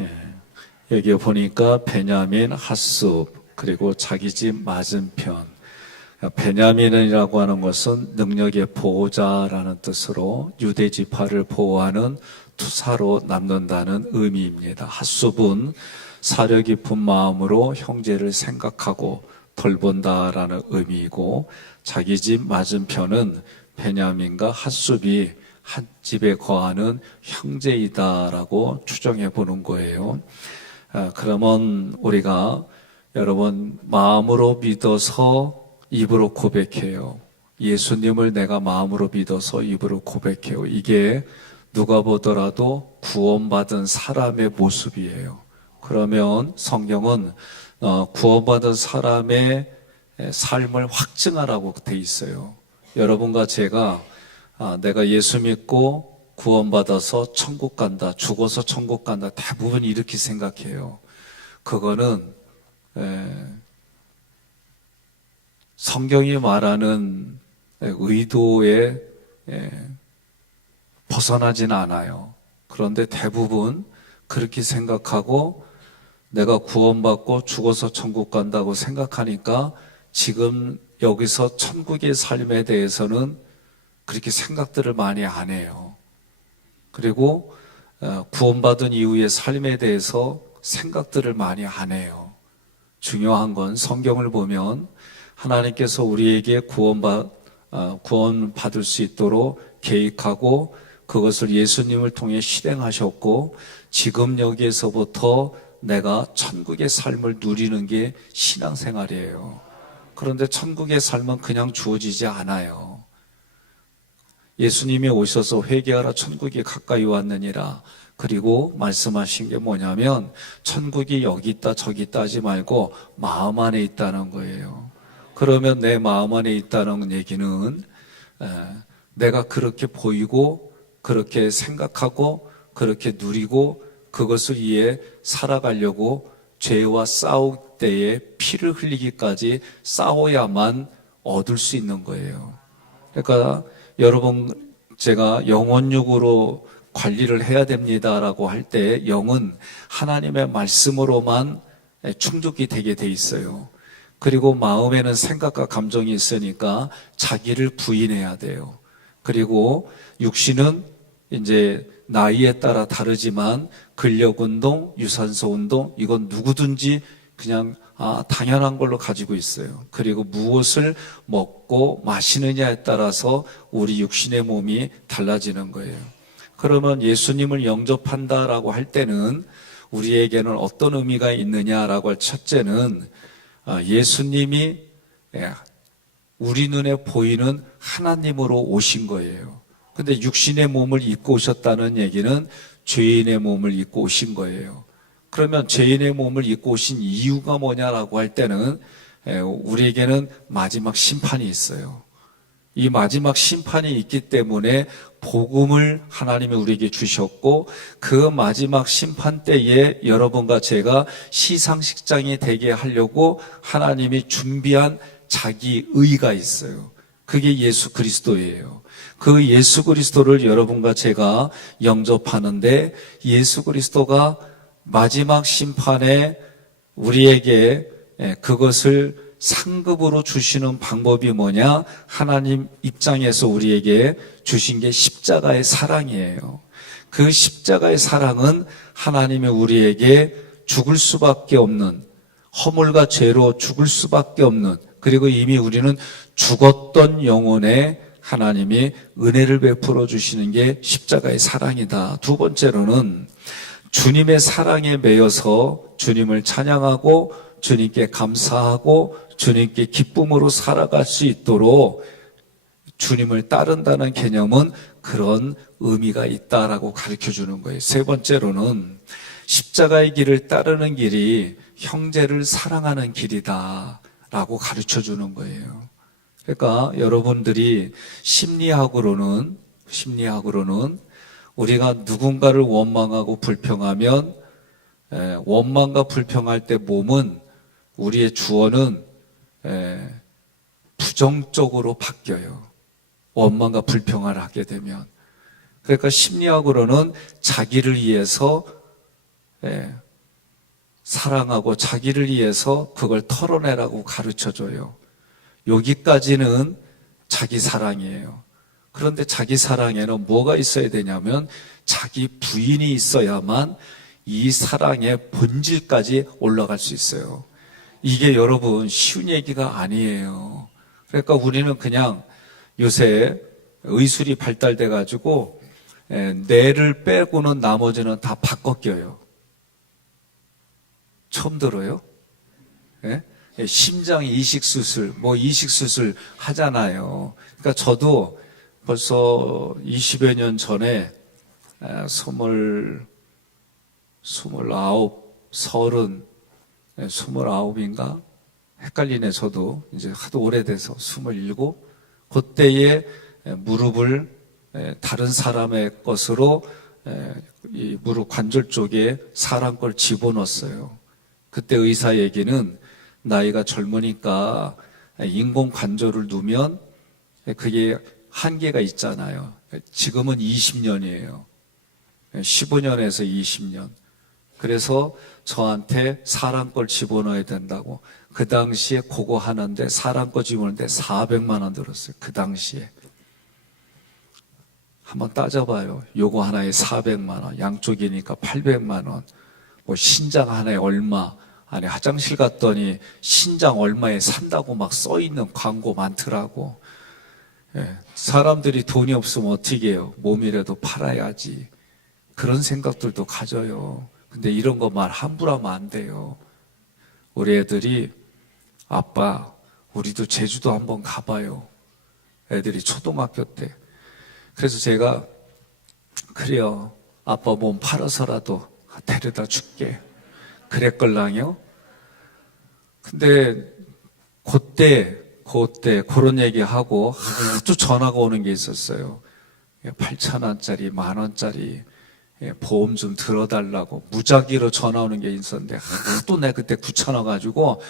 예, 여기 보니까 베냐민, 핫숲, 그리고 자기 집 맞은편. 베냐민이라고 하는 것은 능력의 보호자라는 뜻으로 유대 지파를 보호하는 투사로 남는다는 의미입니다. 핫숲은 사려 깊은 마음으로 형제를 생각하고 돌본다라는 의미이고, 자기 집 맞은편은 베냐민과 핫숲이 한 집에 거하는 형제이다라고 추정해 보는 거예요. 그러면 우리가 여러분 마음으로 믿어서 입으로 고백해요. 예수님을 내가 마음으로 믿어서 입으로 고백해요. 이게 누가 보더라도 구원받은 사람의 모습이에요. 그러면 성경은 구원받은 사람의 삶을 확증하라고 돼 있어요. 여러분과 제가 내가 예수 믿고 구원받아서 천국 간다, 죽어서 천국 간다, 대부분 이렇게 생각해요. 그거는 성경이 말하는 의도에 벗어나지는 않아요. 그런데 대부분 그렇게 생각하고 내가 구원받고 죽어서 천국 간다고 생각하니까 지금 여기서 천국의 삶에 대해서는 그렇게 생각들을 많이 안 해요. 그리고 구원받은 이후의 삶에 대해서 생각들을 많이 안 해요. 중요한 건 성경을 보면 하나님께서 우리에게 구원받을 수 있도록 계획하고 그것을 예수님을 통해 실행하셨고, 지금 여기에서부터 내가 천국의 삶을 누리는 게 신앙생활이에요. 그런데 천국의 삶은 그냥 주어지지 않아요. 예수님이 오셔서 회개하라, 천국이 가까이 왔느니라. 그리고 말씀하신 게 뭐냐면 천국이 여기 있다 저기 있다 하지 말고 마음 안에 있다는 거예요. 그러면 내 마음 안에 있다는 얘기는 내가 그렇게 보이고 그렇게 생각하고 그렇게 누리고 그것을 위해 살아가려고 죄와 싸울 때에 피를 흘리기까지 싸워야만 얻을 수 있는 거예요. 그러니까 여러분, 제가 영혼육으로 관리를 해야 됩니다라고 할 때 영은 하나님의 말씀으로만 충족이 되게 돼 있어요. 그리고 마음에는 생각과 감정이 있으니까 자기를 부인해야 돼요. 그리고 육신은 이제 나이에 따라 다르지만 근력 운동, 유산소 운동, 이건 누구든지 그냥 당연한 걸로 가지고 있어요. 그리고 무엇을 먹고 마시느냐에 따라서 우리 육신의 몸이 달라지는 거예요. 그러면 예수님을 영접한다라고 할 때는 우리에게는 어떤 의미가 있느냐라고 할 첫째는 예수님이 우리 눈에 보이는 하나님으로 오신 거예요. 근데 육신의 몸을 입고 오셨다는 얘기는 죄인의 몸을 입고 오신 거예요. 그러면 죄인의 몸을 입고 오신 이유가 뭐냐라고 할 때는 우리에게는 마지막 심판이 있어요. 이 마지막 심판이 있기 때문에 복음을 하나님이 우리에게 주셨고, 그 마지막 심판 때에 여러분과 제가 시상식장이 되게 하려고 하나님이 준비한 자기 의가 있어요. 그게 예수 그리스도예요. 그 예수 그리스도를 여러분과 제가 영접하는데, 예수 그리스도가 마지막 심판에 우리에게 그것을 상급으로 주시는 방법이 뭐냐? 하나님 입장에서 우리에게 주신 게 십자가의 사랑이에요. 그 십자가의 사랑은 하나님이 우리에게 죽을 수밖에 없는, 허물과 죄로 죽을 수밖에 없는, 그리고 이미 우리는 죽었던 영혼에 하나님이 은혜를 베풀어 주시는 게 십자가의 사랑이다. 두 번째로는 주님의 사랑에 매여서 주님을 찬양하고 주님께 감사하고 주님께 기쁨으로 살아갈 수 있도록 주님을 따른다는 개념은 그런 의미가 있다라고 가르쳐 주는 거예요. 세 번째로는 십자가의 길을 따르는 길이 형제를 사랑하는 길이다라고 가르쳐 주는 거예요. 그러니까 여러분들이 심리학으로는 우리가 누군가를 원망하고 불평하면 원망과 불평할 때 몸은, 우리의 주어는 부정적으로 바뀌어요. 원망과 불평을 하게 되면. 그러니까 심리학으로는 자기를 위해서 사랑하고 자기를 위해서 그걸 털어내라고 가르쳐줘요. 여기까지는 자기 사랑이에요. 그런데 자기 사랑에는 뭐가 있어야 되냐면 자기 부인이 있어야만 이 사랑의 본질까지 올라갈 수 있어요. 이게 여러분 쉬운 얘기가 아니에요. 그러니까 우리는 그냥 요새 의술이 발달돼 가지고 뇌를 빼고는 나머지는 다 바꿔 껴요. 처음 들어요? 예? 심장 이식수술, 이식수술 하잖아요. 그러니까 저도 벌써 20여 년 전에 29인가? 헷갈리네, 저도. 이제 하도 오래돼서 27. 그때에 무릎을 다른 사람의 것으로 이 무릎 관절 쪽에 사람 걸 집어넣었어요. 그때 의사 얘기는 나이가 젊으니까 인공 관절을 누면 그게 한계가 있잖아요. 지금은 20년이에요. 15년에서 20년. 그래서 저한테 사람 걸 집어넣어야 된다고. 그 당시에 그거 하는데 사람 거 집어넣는데 400만 원 들었어요. 그 당시에. 한번 따져봐요. 요거 하나에 400만 원, 양쪽이니까 800만 원. 신장 하나에 얼마. 아니 화장실 갔더니 신장 얼마에 산다고 막 써있는 광고 많더라고. 사람들이 돈이 없으면 어떻게 해요? 몸이라도 팔아야지. 그런 생각들도 가져요. 근데 이런 거 말 함부로 하면 안 돼요. 우리 애들이 아빠 우리도 제주도 한번 가봐요. 애들이 초등학교 때. 그래서 제가 그래요. 아빠 몸 팔아서라도 데려다 줄게. 그랬걸랑요. 근데 그때 그런 얘기하고 하도 전화가 오는 게 있었어요. 8,000원짜리, 10,000원짜리 보험 좀 들어달라고 무작위로 전화 오는 게 있었는데 하도 내가 그때 9,000원 가지고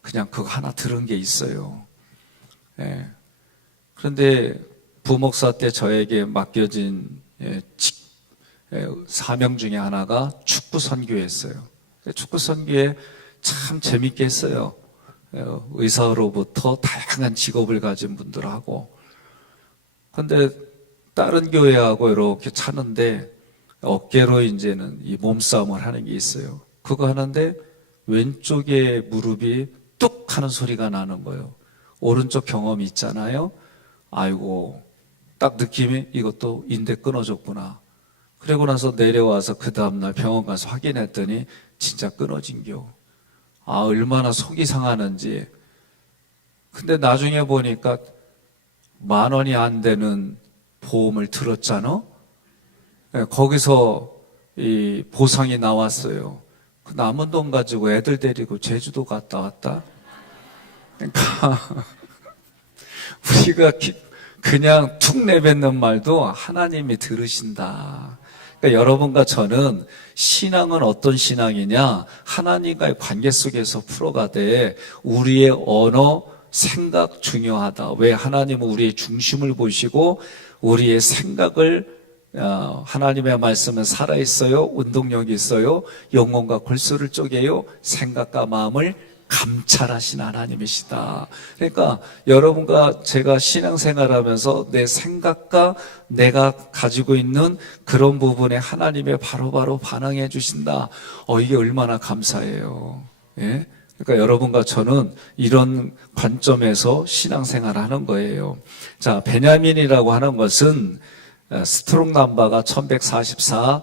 그냥 그거 하나 들은 게 있어요. 그런데 부목사 때 저에게 맡겨진 사명 중에 하나가 축구 선교였어요. 축구 선교에 참 재밌게 했어요. 의사로부터 다양한 직업을 가진 분들하고. 근데 다른 교회하고 이렇게 차는데 어깨로 이제는 이 몸싸움을 하는 게 있어요. 그거 하는데 왼쪽에 무릎이 뚝 하는 소리가 나는 거예요. 오른쪽 경험이 있잖아요. 아이고, 딱 느낌이 이것도 인대 끊어졌구나. 그러고 나서 내려와서 그 다음날 병원 가서 확인했더니 진짜 끊어진겨. 아, 얼마나 속이 상하는지. 근데 나중에 보니까 10,000원이 안 되는 보험을 들었잖아? 거기서 이 보상이 나왔어요. 그 남은 돈 가지고 애들 데리고 제주도 갔다 왔다? 그러니까, 우리가 그냥 툭 내뱉는 말도 하나님이 들으신다. 그러니까 여러분과 저는 신앙은 어떤 신앙이냐? 하나님과의 관계 속에서 풀어가되 우리의 언어, 생각 중요하다. 왜? 하나님은 우리의 중심을 보시고 우리의 생각을 하나님의 말씀은 살아있어요. 운동력이 있어요. 영혼과 골수를 쪼개요. 생각과 마음을 감찰하신 하나님이시다. 그러니까 여러분과 제가 신앙생활하면서 내 생각과 내가 가지고 있는 그런 부분에 하나님의 바로바로 반응해 주신다. 이게 얼마나 감사해요. 예? 그러니까 여러분과 저는 이런 관점에서 신앙생활을 하는 거예요. 자, 베냐민이라고 하는 것은 스트롱 넘버가 1144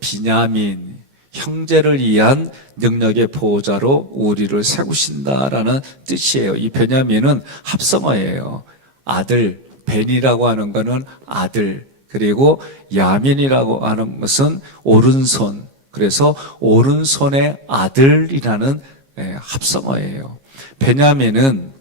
비냐민, 형제를 위한 능력의 보호자로 우리를 세우신다라는 뜻이에요. 이 베냐민은 합성어예요. 아들, 벤이라고 하는 것은 아들, 그리고 야민이라고 하는 것은 오른손. 그래서 오른손의 아들이라는 합성어예요. 베냐민은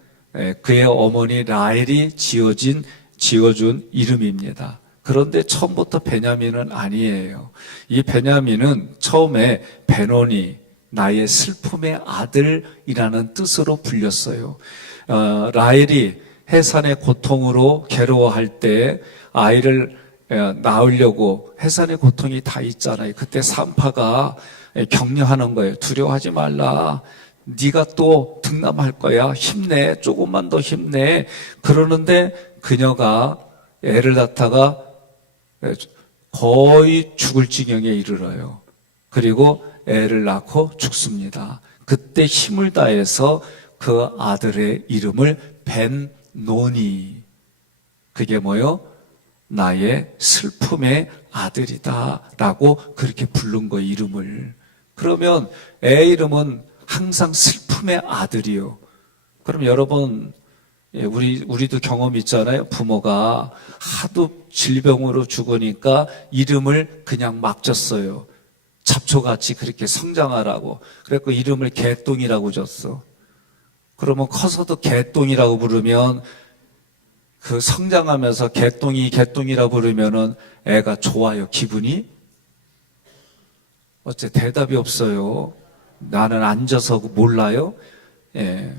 그의 어머니 라헬이 지어준 이름입니다. 그런데 처음부터 베냐민은 아니에요. 이 베냐민은 처음에 베노니, 나의 슬픔의 아들이라는 뜻으로 불렸어요. 라헬이 해산의 고통으로 괴로워할 때 아이를 낳으려고 해산의 고통이 다 있잖아요. 그때 산파가 격려하는 거예요. 두려워하지 말라. 네가 또 등남할 거야. 힘내. 조금만 더 힘내. 그러는데 그녀가 애를 낳다가 거의 죽을 지경에 이르러요. 그리고 애를 낳고 죽습니다. 그때 힘을 다해서 그 아들의 이름을 벤노니, 그게 뭐요? 나의 슬픔의 아들이다 라고 그렇게 부른 거예요, 이름을. 그러면 애 이름은 항상 슬픔의 아들이요. 그럼 여러분, 우리도 경험 있잖아요. 부모가 하도 질병으로 죽으니까 이름을 그냥 막 줬어요. 잡초같이 그렇게 성장하라고. 그래서 이름을 개똥이라고 줬어. 그러면 커서도 개똥이라고 부르면 그 성장하면서 개똥이라 부르면은 애가 좋아요, 기분이? 어째 대답이 없어요. 나는 앉아서 몰라요? 예.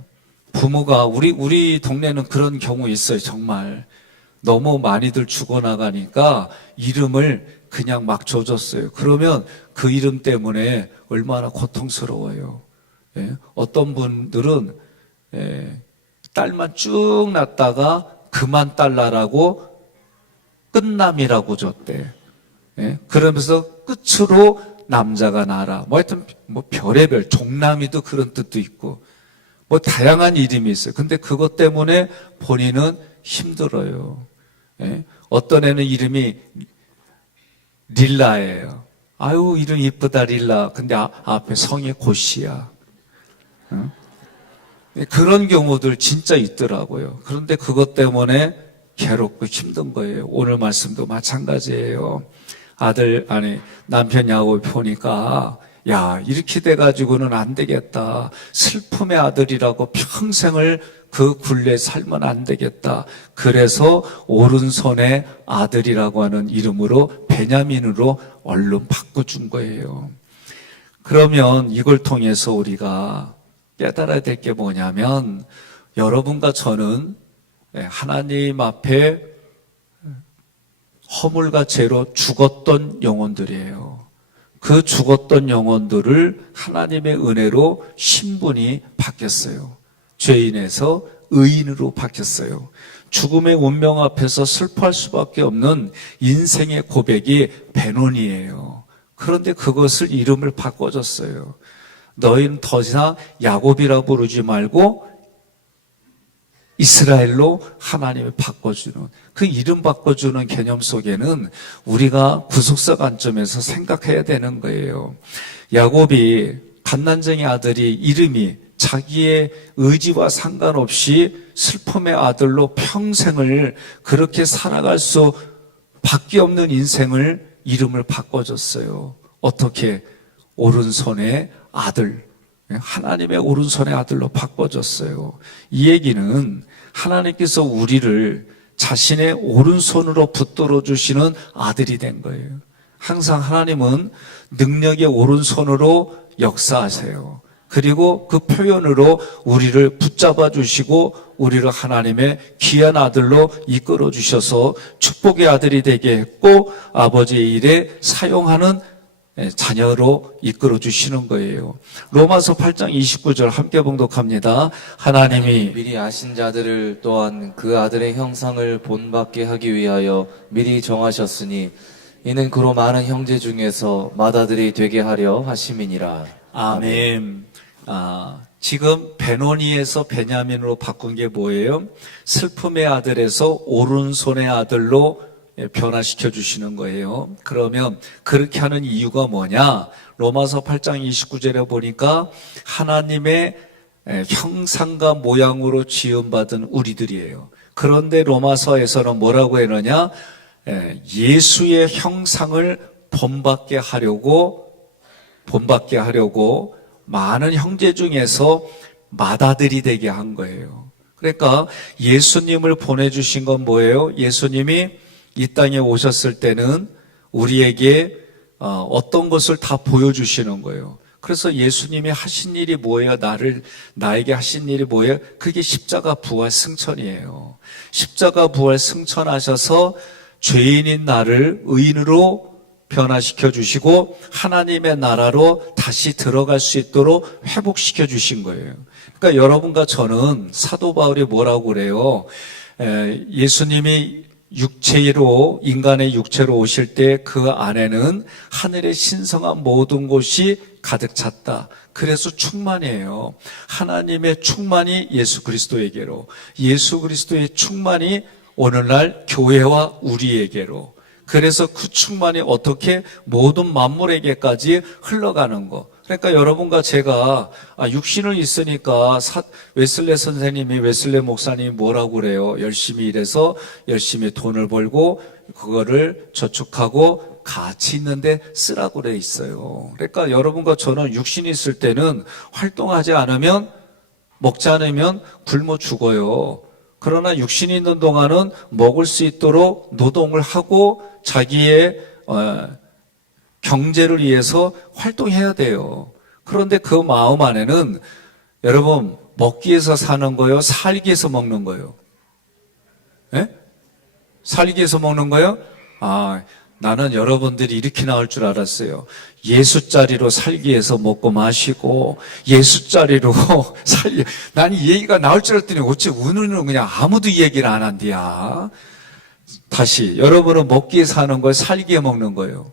부모가, 우리 동네는 그런 경우 있어요, 정말. 너무 많이들 죽어나가니까 이름을 그냥 막 줘줬어요. 그러면 그 이름 때문에 얼마나 고통스러워요. 예. 어떤 분들은, 딸만 쭉 낳다가 그만 딸 낳으라고 끝남이라고 줬대. 예? 그러면서 끝으로 남자가 나라. 뭐 하여튼 뭐 별의별 종남이도 그런 뜻도 있고 뭐 다양한 이름이 있어요. 근데 그것 때문에 본인은 힘들어요. 예? 어떤 애는 이름이 릴라예요. 아유, 이름 이쁘다 릴라. 근데 앞에 성이 고시야. 응? 그런 경우들 진짜 있더라고요. 그런데 그것 때문에 괴롭고 힘든 거예요. 오늘 말씀도 마찬가지예요. 남편 야곱이 보니까, 야, 이렇게 돼가지고는 안 되겠다. 슬픔의 아들이라고 평생을 그 굴레에 살면 안 되겠다. 그래서 오른손의 아들이라고 하는 이름으로 베냐민으로 얼른 바꿔준 거예요. 그러면 이걸 통해서 우리가 깨달아야 될 게 뭐냐면, 여러분과 저는 하나님 앞에 허물과 죄로 죽었던 영혼들이에요. 그 죽었던 영혼들을 하나님의 은혜로 신분이 바뀌었어요. 죄인에서 의인으로 바뀌었어요. 죽음의 운명 앞에서 슬퍼할 수밖에 없는 인생의 고백이 베논이에요. 그런데 그것을 이름을 바꿔줬어요. 너희는 더 이상 야곱이라 부르지 말고 이스라엘로 하나님을 바꿔주는, 그 이름 바꿔주는 개념 속에는 우리가 구속사 관점에서 생각해야 되는 거예요. 야곱이 갓난쟁이 아들이 이름이 자기의 의지와 상관없이 슬픔의 아들로 평생을 그렇게 살아갈 수밖에 없는 인생을 이름을 바꿔줬어요. 어떻게? 오른손의 아들, 하나님의 오른손의 아들로 바꿔줬어요. 이 얘기는 하나님께서 우리를 자신의 오른손으로 붙들어 주시는 아들이 된 거예요. 항상 하나님은 능력의 오른손으로 역사하세요. 그리고 그 표현으로 우리를 붙잡아 주시고 우리를 하나님의 귀한 아들로 이끌어 주셔서 축복의 아들이 되게 했고 아버지의 일에 사용하는 자녀로 이끌어 주시는 거예요. 로마서 8장 29절 함께 봉독합니다. 하나님이 미리 아신 자들을 또한 그 아들의 형상을 본받게 하기 위하여 미리 정하셨으니 이는 그로 많은 형제 중에서 맏아들이 되게 하려 하심이니라. 아멘. 지금 베노니에서 베냐민으로 바꾼 게 뭐예요? 슬픔의 아들에서 오른손의 아들로 변화시켜 주시는 거예요. 그러면 그렇게 하는 이유가 뭐냐? 로마서 8장 29절에 보니까 하나님의 형상과 모양으로 지음받은 우리들이에요. 그런데 로마서에서는 뭐라고 했느냐? 예수의 형상을 본받게 하려고 많은 형제 중에서 맏아들이 되게 한 거예요. 그러니까 예수님을 보내주신 건 뭐예요? 예수님이 이 땅에 오셨을 때는 우리에게 어떤 것을 다 보여주시는 거예요. 그래서 예수님이 하신 일이 뭐예요? 나에게 하신 일이 뭐예요? 그게 십자가 부활 승천이에요. 십자가 부활 승천하셔서 죄인인 나를 의인으로 변화시켜 주시고 하나님의 나라로 다시 들어갈 수 있도록 회복시켜 주신 거예요. 그러니까 여러분과 저는 사도 바울이 뭐라고 그래요? 예수님이 육체로, 인간의 육체로 오실 때 그 안에는 하늘의 신성한 모든 것이 가득 찼다. 그래서 충만이에요. 하나님의 충만이 예수 그리스도에게로, 예수 그리스도의 충만이 오늘날 교회와 우리에게로. 그래서 그 충만이 어떻게 모든 만물에게까지 흘러가는 거. 그러니까 여러분과 제가 육신을 있으니까 웨슬레 선생님이, 웨슬레 목사님이 뭐라고 그래요? 열심히 일해서 열심히 돈을 벌고 그거를 저축하고 가치 있는데 쓰라고 그래 있어요. 그러니까 여러분과 저는 육신이 있을 때는 활동하지 않으면, 먹지 않으면 굶어 죽어요. 그러나 육신이 있는 동안은 먹을 수 있도록 노동을 하고 자기의 경제를 위해서 활동해야 돼요. 그런데 그 마음 안에는 여러분, 먹기 위해서 사는 거요? 살기 위해서 먹는 거요? 예? 살기 위해서 먹는 거요? 나는 여러분들이 이렇게 나올 줄 알았어요. 예수짜리로 살기 위해서 먹고 마시고 예수짜리로 난 이 얘기가 나올 줄 알았더니 어째 오늘은 그냥 아무도 이 얘기를 안 한디야. 다시, 여러분은 먹기 위해서 사는 거예요? 살기 위해 먹는 거예요?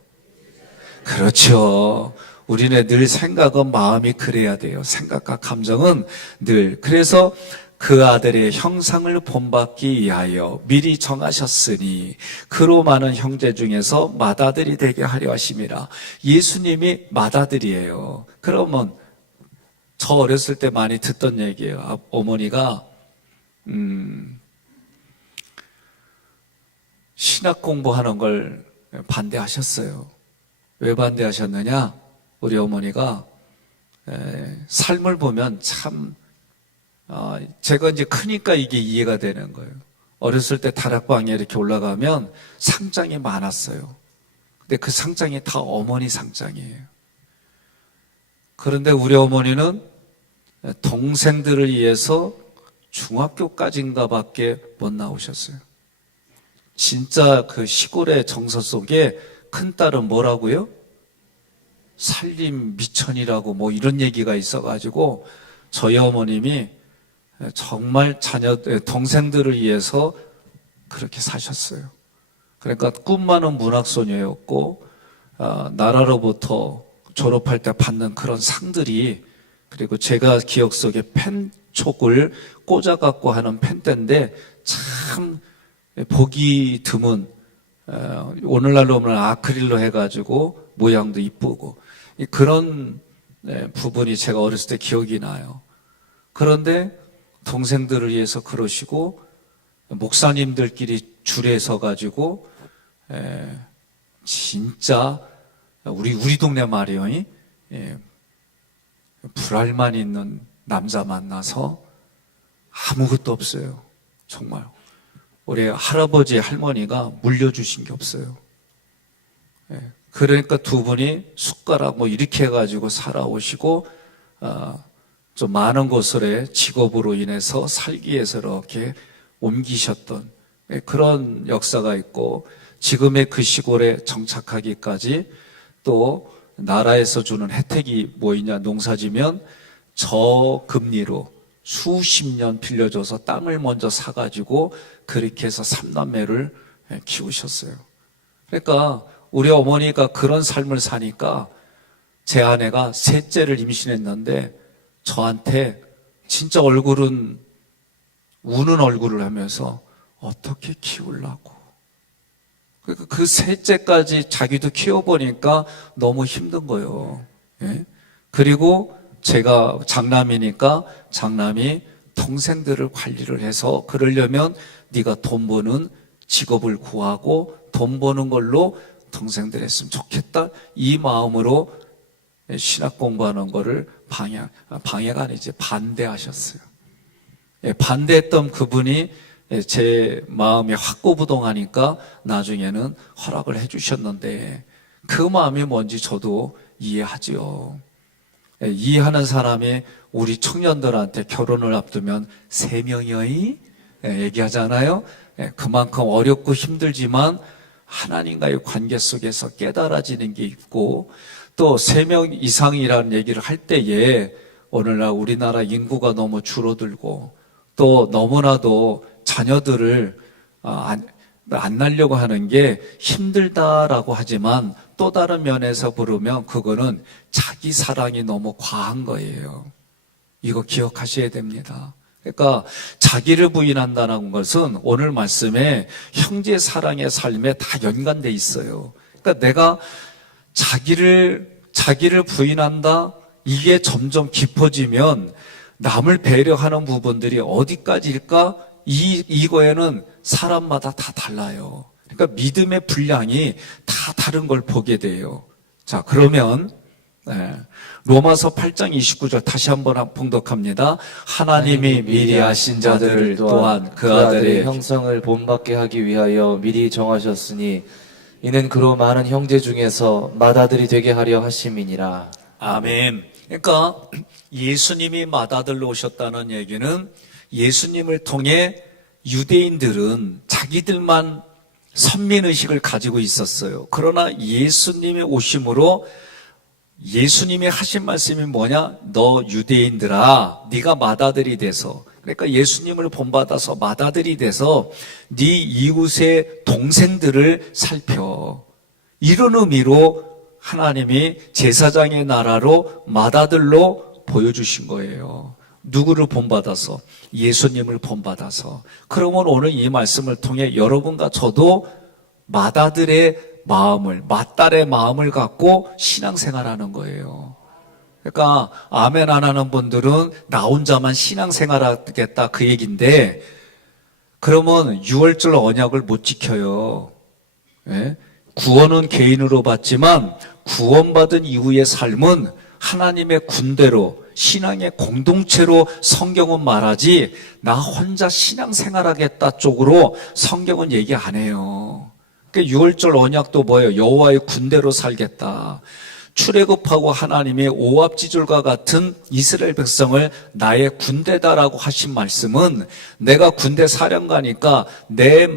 그렇죠. 우리는 늘 생각은, 마음이 그래야 돼요. 생각과 감정은 늘. 그래서 그 아들의 형상을 본받기 위하여 미리 정하셨으니 그로 많은 형제 중에서 맏아들이 되게 하려 하심이라. 예수님이 맏아들이에요. 그러면 저 어렸을 때 많이 듣던 얘기예요. 어머니가 신학 공부하는 걸 반대하셨어요. 왜 반대하셨느냐? 우리 어머니가 삶을 보면 참, 제가 이제 크니까 이게 이해가 되는 거예요. 어렸을 때 다락방에 이렇게 올라가면 상장이 많았어요. 근데 그 상장이 다 어머니 상장이에요. 그런데 우리 어머니는 동생들을 위해서 중학교까지인가 밖에 못 나오셨어요. 진짜 그 시골의 정서 속에 큰딸은 뭐라고요? 살림 미천이라고 뭐 이런 얘기가 있어가지고 저희 어머님이 정말 동생들을 위해서 그렇게 사셨어요. 그러니까 꿈 많은 문학소녀였고, 나라로부터 졸업할 때 받는 그런 상들이, 그리고 제가 기억 속에 펜촉을 꽂아갖고 하는 펜대인데 참 보기 드문, 오늘날로 보면 아크릴로 해가지고 모양도 이쁘고 그런 부분이 제가 어렸을 때 기억이 나요. 그런데 동생들을 위해서 그러시고 목사님들끼리 줄에 서가지고 진짜 우리 동네 말이요, 불알만 있는 남자 만나서 아무것도 없어요. 정말 우리 할아버지 할머니가 물려주신 게 없어요. 그러니까 두 분이 숟가락 뭐 이렇게 해가지고 살아오시고 좀 많은 곳을 직업으로 인해서 살기 위해서 이렇게 옮기셨던 그런 역사가 있고, 지금의 그 시골에 정착하기까지 또 나라에서 주는 혜택이 뭐 있냐, 농사지면 저금리로 수십 년 빌려줘서 땅을 먼저 사가지고 그렇게 해서 3남매를 키우셨어요. 그러니까 우리 어머니가 그런 삶을 사니까 제 아내가 셋째를 임신했는데 저한테 진짜 얼굴은 우는 얼굴을 하면서 어떻게 키우려고. 그러니까 그 셋째까지 자기도 키워보니까 너무 힘든 거예요. 그리고 제가 장남이니까 장남이 동생들을 관리를 해서, 그러려면 네가 돈 버는 직업을 구하고 돈 버는 걸로 동생들 했으면 좋겠다, 이 마음으로 신학 공부하는 거를 방해가 아니지 반대하셨어요. 반대했던 그분이 제 마음이 확고부동하니까 나중에는 허락을 해주셨는데, 그 마음이 뭔지 저도 이해하죠. 이해하는 사람이 우리 청년들한테 결혼을 앞두면 3명이어이 얘기하잖아요. 그만큼 어렵고 힘들지만 하나님과의 관계 속에서 깨달아지는 게 있고, 또 3명 이상이라는 얘기를 할 때에 오늘날 우리나라 인구가 너무 줄어들고 또 너무나도 자녀들을 안 낳으려고 하는 게 힘들다라고 하지만 또 다른 면에서 보면 그거는 자기 사랑이 너무 과한 거예요. 이거 기억하셔야 됩니다. 그러니까 자기를 부인한다는 것은 오늘 말씀에 형제 사랑의 삶에 다 연관돼 있어요. 그러니까 내가 자기를 부인한다, 이게 점점 깊어지면 남을 배려하는 부분들이 어디까지일까? 이거에는 사람마다 다 달라요. 그러니까 믿음의 분량이 다 다른 걸 보게 돼요. 자, 그러면 로마서 8장 29절 다시 한번 봉독합니다. 하나님이 미리 하신 자들을 또한 그 아들의 형상을 본받게 하기 위하여 미리 정하셨으니 이는 그로 많은 형제 중에서 맏아들이 되게 하려 하심이니라. 아멘. 그러니까 예수님이 맏아들로 오셨다는 얘기는 예수님을 통해 유대인들은 자기들만 선민의식을 가지고 있었어요. 그러나 예수님의 오심으로 예수님이 하신 말씀이 뭐냐? 너 유대인들아, 네가 맏아들이 돼서, 그러니까 예수님을 본받아서 맏아들이 돼서 네 이웃의 동생들을 살펴. 이런 의미로 하나님이 제사장의 나라로 맏아들로 보여주신 거예요. 누구를 본받아서? 예수님을 본받아서. 그러면 오늘 이 말씀을 통해 여러분과 저도 맏아들의 마음을, 맏딸의 마음을 갖고 신앙생활하는 거예요. 그러니까 아멘 안 하는 분들은 나 혼자만 신앙생활하겠다 그 얘기인데, 그러면 6월절 언약을 못 지켜요. 예? 구원은 개인으로 받지만 구원받은 이후의 삶은 하나님의 군대로, 신앙의 공동체로 성경은 말하지 나 혼자 신앙생활하겠다 쪽으로 성경은 얘기 안 해요. 그러니까 6월절 언약도 뭐예요? 여호와의 군대로 살겠다. 출애굽하고 하나님의 오합지졸과 같은 이스라엘 백성을 나의 군대다라고 하신 말씀은 내가 군대 사령관이니까 내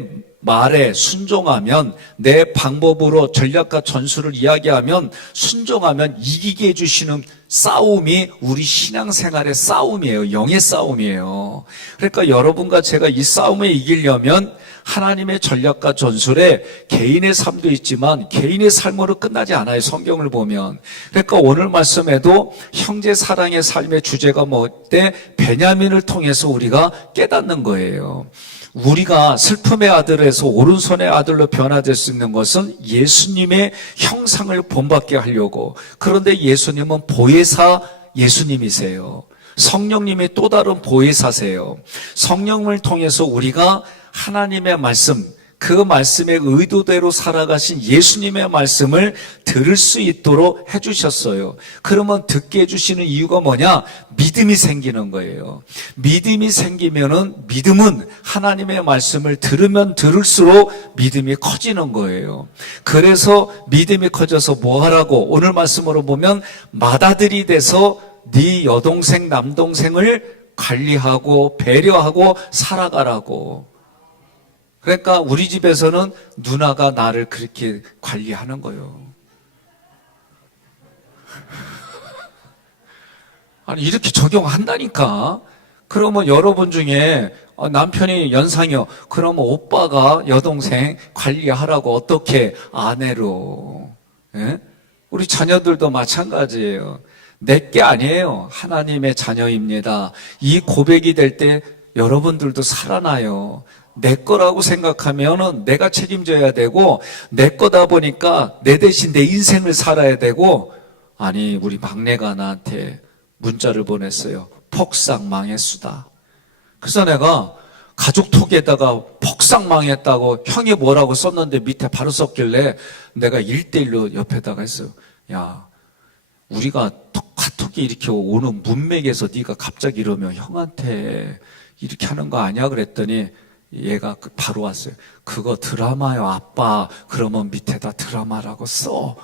말에 순종하면, 내 방법으로 전략과 전술을 이야기하면 순종하면 이기게 해주시는 싸움이 우리 신앙생활의 싸움이에요. 영의 싸움이에요. 그러니까 여러분과 제가 이 싸움에 이기려면 하나님의 전략과 전술에 개인의 삶도 있지만 개인의 삶으로 끝나지 않아요. 성경을 보면. 그러니까 오늘 말씀에도 형제 사랑의 삶의 주제가 뭐때? 베냐민을 통해서 우리가 깨닫는 거예요. 우리가 슬픔의 아들에서 오른손의 아들로 변화될 수 있는 것은 예수님의 형상을 본받게 하려고. 그런데 예수님은 보혜사 예수님이세요. 성령님이 또 다른 보혜사세요. 성령을 통해서 우리가 하나님의 말씀, 그 말씀의 의도대로 살아가신 예수님의 말씀을 들을 수 있도록 해주셨어요. 그러면 듣게 해주시는 이유가 뭐냐? 믿음이 생기는 거예요. 믿음이 생기면은, 믿음은 하나님의 말씀을 들으면 들을수록 믿음이 커지는 거예요. 그래서 믿음이 커져서 뭐 하라고? 오늘 말씀으로 보면 맏아들이 돼서 네 여동생 남동생을 관리하고 배려하고 살아가라고. 그러니까 우리 집에서는 누나가 나를 그렇게 관리하는 거예요. 아니 이렇게 적용한다니까. 그러면 여러분 중에 남편이 연상이요. 그러면 오빠가 여동생 관리하라고. 어떻게? 아내로. 예? 우리 자녀들도 마찬가지예요. 내게 아니에요. 하나님의 자녀입니다. 이 고백이 될 때 여러분들도 살아나요. 내 거라고 생각하면은 내가 책임져야 되고, 내 거다 보니까 내 대신 내 인생을 살아야 되고. 아니 우리 막내가 나한테 문자를 보냈어요. 폭삭 망했수다. 그래서 내가 가족톡에다가 폭삭 망했다고 형이 뭐라고 썼는데 밑에 바로 썼길래 내가 1:1로 옆에다가 했어요. 야, 우리가 카톡이 이렇게 오는 문맥에서 네가 갑자기 이러면 형한테 이렇게 하는 거 아니야? 그랬더니 얘가 바로 왔어요. 그거 드라마요 아빠. 그러면 밑에다 드라마라고 써.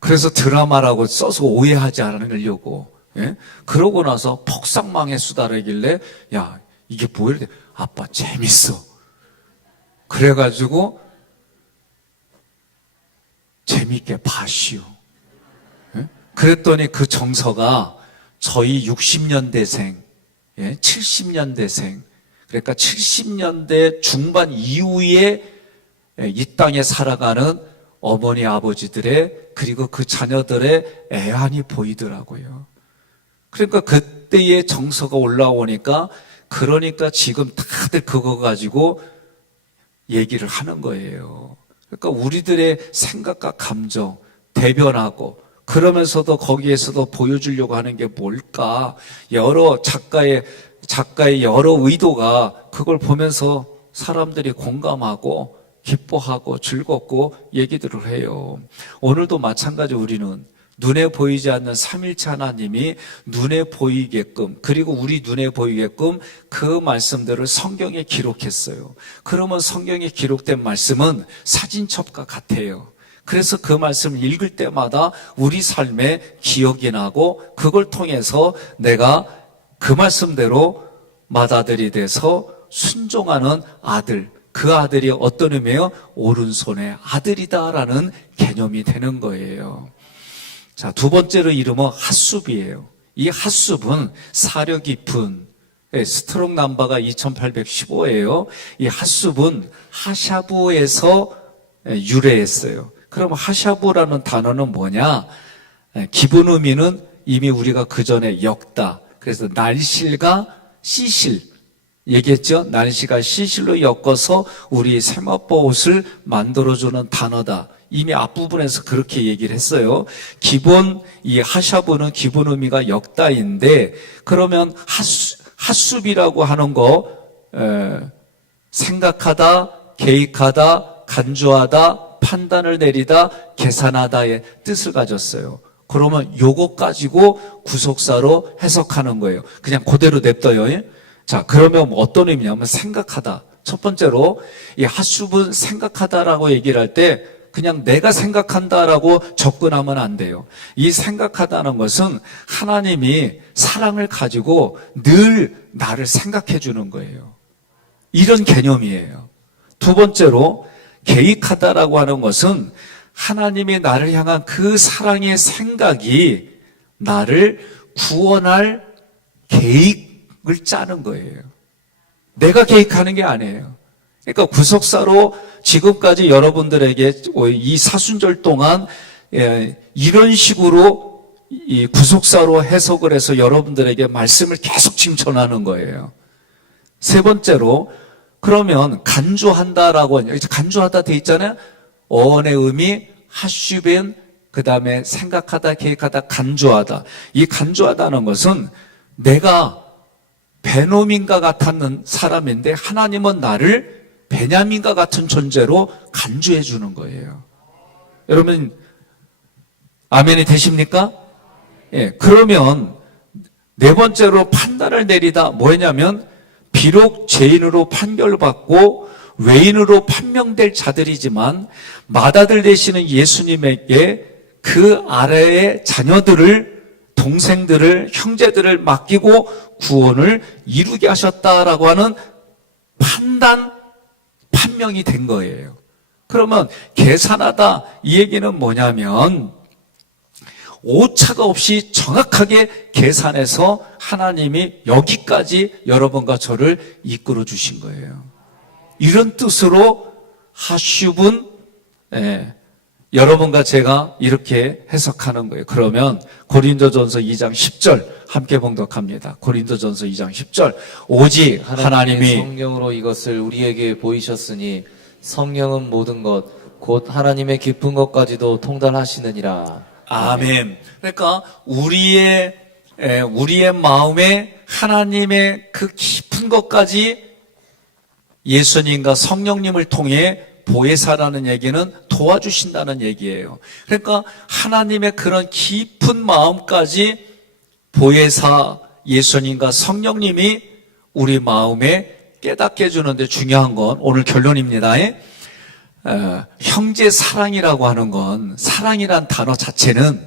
그래서 드라마라고 써서 오해하지 않으려고. 예? 그러고 나서 폭삭망의 수다라길래 야 이게 뭐야? 아빠 재밌어. 그래가지고 재밌게 봐시오. 예? 그랬더니 그 정서가 저희 60년대생, 70년대생, 그러니까 70년대 중반 이후에 이 땅에 살아가는 어머니 아버지들의 그리고 그 자녀들의 애환이 보이더라고요. 그러니까 그때의 정서가 올라오니까 그러니까 지금 다들 그거 가지고 얘기를 하는 거예요. 그러니까 우리들의 생각과 감정 대변하고 그러면서도 거기에서도 보여주려고 하는 게 뭘까? 여러 작가의 여러 의도가 그걸 보면서 사람들이 공감하고 기뻐하고 즐겁고 얘기들을 해요. 오늘도 마찬가지 우리는 눈에 보이지 않는 삼일체 하나님이 눈에 보이게끔 그리고 우리 눈에 보이게끔 그 말씀들을 성경에 기록했어요. 그러면 성경에 기록된 말씀은 사진첩과 같아요. 그래서 그 말씀을 읽을 때마다 우리 삶에 기억이 나고 그걸 통해서 내가 그 말씀대로 맏아들이 돼서 순종하는 아들, 그 아들이 어떤 의미예요? 오른손의 아들이다라는 개념이 되는 거예요. 자, 두 번째로 이름은 핫숲이에요. 이 핫숲은 사려 깊은 스트롱 넘버가 2815예요. 이 핫숲은 하샤부에서 유래했어요. 그럼 하샤부라는 단어는 뭐냐? 기본 의미는 이미 우리가 그 전에 엮다. 그래서 날실과 시실 얘기했죠? 날씨가 시실로 엮어서 우리 세마포옷을 만들어주는 단어다. 이미 앞부분에서 그렇게 얘기를 했어요. 이 하샤브는 기본 의미가 엮다인데, 그러면 핫숲이라고 하는 거, 생각하다, 계획하다, 간주하다, 판단을 내리다, 계산하다의 뜻을 가졌어요. 그러면 요거 가지고 구속사로 해석하는 거예요. 그냥 그대로 냅둬요. 자, 그러면 어떤 의미냐면 생각하다. 첫 번째로 이 핫숲은 생각하다라고 얘기를 할 때 그냥 내가 생각한다라고 접근하면 안 돼요. 이 생각하다는 것은 하나님이 사랑을 가지고 늘 나를 생각해 주는 거예요. 이런 개념이에요. 두 번째로 계획하다라고 하는 것은 하나님이 나를 향한 그 사랑의 생각이 나를 구원할 계획을 짜는 거예요. 내가 계획하는 게 아니에요. 그러니까 구속사로 지금까지 여러분들에게 이 사순절 동안 이런 식으로 이 구속사로 해석을 해서 여러분들에게 말씀을 계속 지금 전하는 거예요. 세 번째로 그러면 간주한다라고 간주하다 돼 있잖아요. 어원의 의미 하슈벤 그 다음에 생각하다 계획하다 간주하다. 이 간주하다는 것은 내가 베놈인과 같았는 사람인데 하나님은 나를 베냐민과 같은 존재로 간주해 주는 거예요. 여러분 아멘이 되십니까? 예, 그러면 네 번째로 판단을 내리다 뭐냐면 비록 죄인으로 판결받고 외인으로 판명될 자들이지만 맏아들 되시는 예수님에게 그 아래의 자녀들을 동생들을 형제들을 맡기고 구원을 이루게 하셨다라고 하는 판명이 된 거예요. 그러면 계산하다 이 얘기는 뭐냐면 오차가 없이 정확하게 계산해서 하나님이 여기까지 여러분과 저를 이끌어 주신 거예요. 이런 뜻으로 하슌은 여러분과 제가 이렇게 해석하는 거예요. 그러면 고린도전서 2장 10절 함께 봉독합니다. 고린도전서 2장 10절 오직 하나님이 성령으로 이것을 우리에게 보이셨으니 성령은 모든 것 곧 하나님의 깊은 것까지도 통달하시느니라. 아멘. 그러니까 우리의 마음에 하나님의 그 깊은 것까지 예수님과 성령님을 통해 보혜사라는 얘기는 도와주신다는 얘기예요. 그러니까 하나님의 그런 깊은 마음까지 보혜사 예수님과 성령님이 우리 마음에 깨닫게 해주는데 중요한 건 오늘 결론입니다. 형제 사랑이라고 하는 건 사랑이란 단어 자체는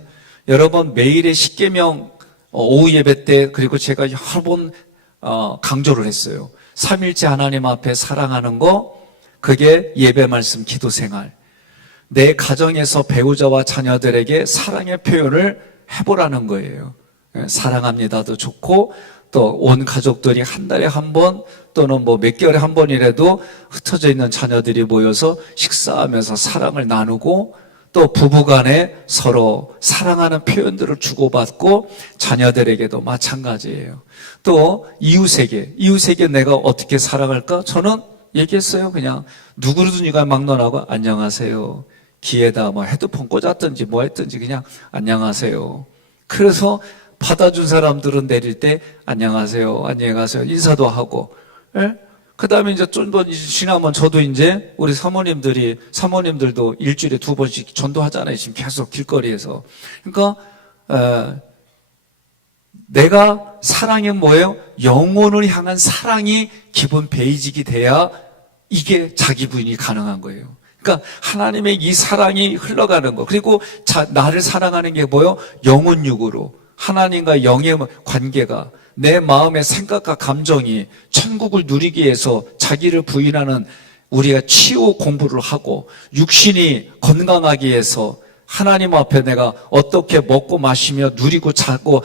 여러분 매일의 십계명 오후 예배 때 그리고 제가 여러 번 강조를 했어요. 삼일째 하나님 앞에 사랑하는 거 그게 예배 말씀 기도 생활. 내 가정에서 배우자와 자녀들에게 사랑의 표현을 해보라는 거예요. 사랑합니다도 좋고, 또 온 가족들이 한 달에 한 번 또는 뭐 몇 개월에 한 번이라도 흩어져 있는 자녀들이 모여서 식사하면서 사랑을 나누고, 또 부부간에 서로 사랑하는 표현들을 주고받고, 자녀들에게도 마찬가지예요. 또 이웃에게 내가 어떻게 사랑할까? 저는 얘기했어요. 그냥 누구든지가 막론하고 안녕하세요. 귀에다 뭐 헤드폰 꽂았든지 뭐 했든지 그냥 안녕하세요. 그래서 받아준 사람들은 내릴 때 안녕하세요, 안녕히 가세요 인사도 하고, 그 다음에 이제 좀 더 지나면 저도 이제 우리 사모님들도 일주일에 2번씩 전도하잖아요. 지금 계속 길거리에서. 그러니까 내가 사랑이 뭐예요? 영혼을 향한 사랑이 기본 베이직이 돼야 이게 자기 부인이 가능한 거예요. 그러니까 하나님의 이 사랑이 흘러가는 거. 그리고 나를 사랑하는 게 뭐예요? 영혼육으로. 하나님과 영의 관계가, 내 마음의 생각과 감정이 천국을 누리기 위해서 자기를 부인하는 우리가 치유 공부를 하고, 육신이 건강하기 위해서 하나님 앞에 내가 어떻게 먹고 마시며 누리고 자고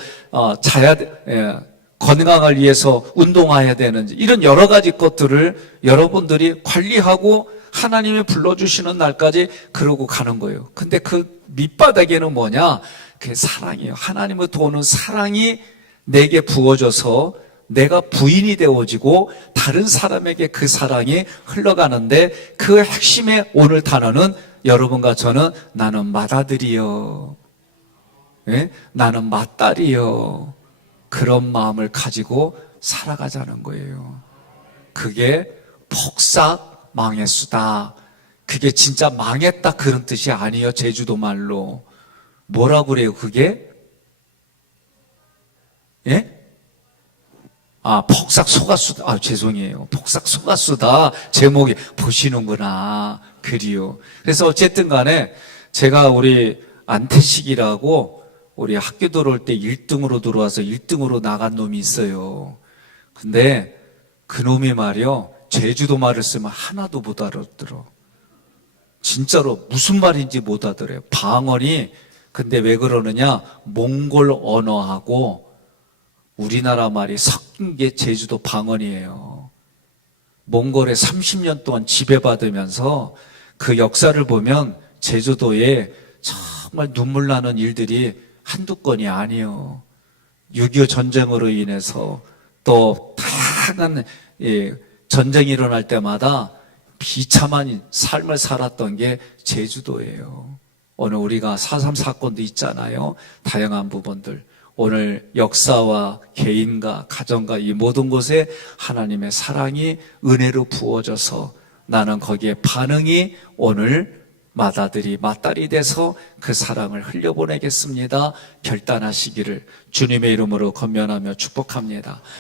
건강을 위해서 운동해야 되는지, 이런 여러 가지 것들을 여러분들이 관리하고 하나님이 불러주시는 날까지 그러고 가는 거예요. 근데 그 밑바닥에는 뭐냐? 그게 사랑이에요. 하나님으로부터 오는 사랑이 내게 부어져서 내가 부인이 되어지고 다른 사람에게 그 사랑이 흘러가는데, 그 핵심의 오늘 단어는 여러분과 저는 나는 맏아들이요, 나는 맏딸이요, 그런 마음을 가지고 살아가자는 거예요. 그게 폭삭 망했수다. 그게 진짜 망했다 그런 뜻이 아니에요. 제주도 말로 뭐라고 그래요? 그게 폭삭 속았수다. 죄송해요. 폭삭 속았수다. 제목이 보시는구나. 그리요. 그래서 어쨌든 간에 제가 우리 안태식이라고 우리 학교 들어올 때 1등으로 들어와서 1등으로 나간 놈이 있어요. 근데 그 놈이 말이요, 제주도 말을 쓰면 하나도 못 알아들어. 진짜로 무슨 말인지 못 알아들어요. 방언이. 근데 왜 그러느냐? 몽골 언어하고 우리나라 말이 섞인 게 제주도 방언이에요. 몽골에 30년 동안 지배받으면서 그 역사를 보면 제주도에 정말 눈물 나는 일들이 한두 건이 아니에요. 6.25 전쟁으로 인해서 또 다양한 전쟁이 일어날 때마다 비참한 삶을 살았던 게 제주도예요. 오늘 우리가 4.3 사건도 있잖아요. 다양한 부분들. 오늘 역사와 개인과 가정과 이 모든 곳에 하나님의 사랑이 은혜로 부어져서 나는 거기에 반응이 오늘 맏아들이 맏딸이 돼서 그 사랑을 흘려보내겠습니다. 결단하시기를 주님의 이름으로 권면하며 축복합니다.